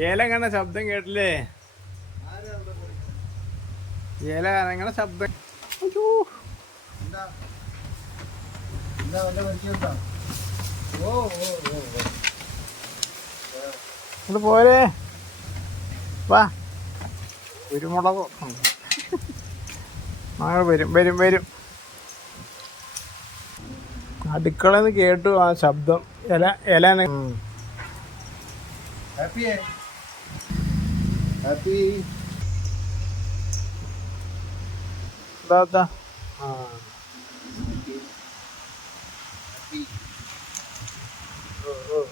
ഏല കണ്ട ശബ്ദം കേട്ടില്ലേ? ഏല എങ്ങനെ ശബ്ദം അയ്യോ. പോരെ. വാ. കുരുമുളക്. ആ വരും വരും വരും. അടുക്കളന്ന് കേട്ടു ആ ശബ്ദം. ഇല ഇല हैप्पी है हैप्पी दादा। हाँ। हैप्पी ओ ओ।